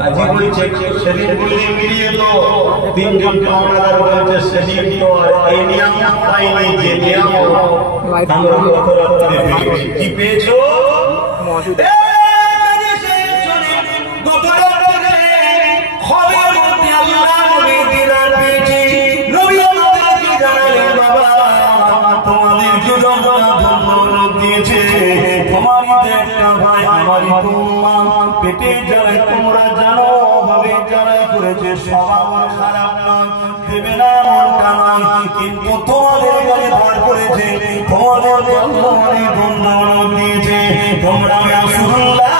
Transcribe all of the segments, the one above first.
কাজী বলছে সেদিন বললে মিলিয়ে তো তিনজন পাওনাদার বলছে সেদিন তো আর এই নিয়ম পাইনি যে নিয়ম আমরা গত রাত্রে পেয়েছি। কি পেয়েছো? গত রাত্রে খবরের মধ্যে আল্লাহ নবীর দিদার পেয়েছি। নবী আমাদেরকে জানালেন বাবা তোমাদের জন্য ধন্যবাদ দিয়েছে। তোমারই একটা ভাই আমারই তোমা পেটে যারা তোমরা জানো ভাবে যারা করেছে স্বভাব খারাপ না দেবে না মনটা না, কিন্তু তোমাদের গায়ে ধার করেছে তোমাদের জন্য অনেক ধন্যবাদ দিয়েছে। তোমরা রাসূলুল্লাহ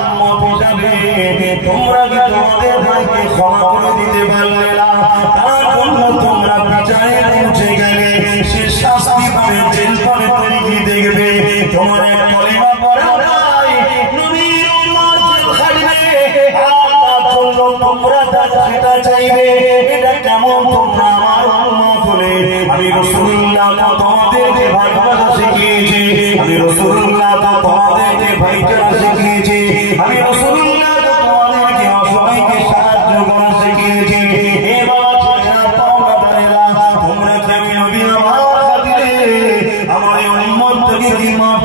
উম্মত হিসাবে তোমরা কি তোমাদের ভাইকে ক্ষমা করে দিতে পারলে না? তার জন্য তোমরা বিচারে পৌঁছে গেলে সে শাস্তি পাবে, জেল পাবে, তুমি কি দেখবে? তোমার এক কলিমা পড়া নাই নবীর উম্মত জেল খাটবে আর তার জন্য তোমরা সেটা চাইবে। এটা কেমন? তোমরা আমার উম্মত হলে আমি রাসূলুল্লাহ তোমাদেরকে ভালোবাসা শিখিয়েছি, আমি রাসূলুল্লাহ তোমাদেরকে ভাইচারা শিখিয়েছি, আমি রাসূলুল্লাহ তোমাদেরকে অসহায়কে সাহায্য করা শিখিয়েছি। এবার ছেলেরা পাওনাদারেরা তোমরা কি আমি নবী আমার খাতিরে আমার এই উম্মতকে কি মাফ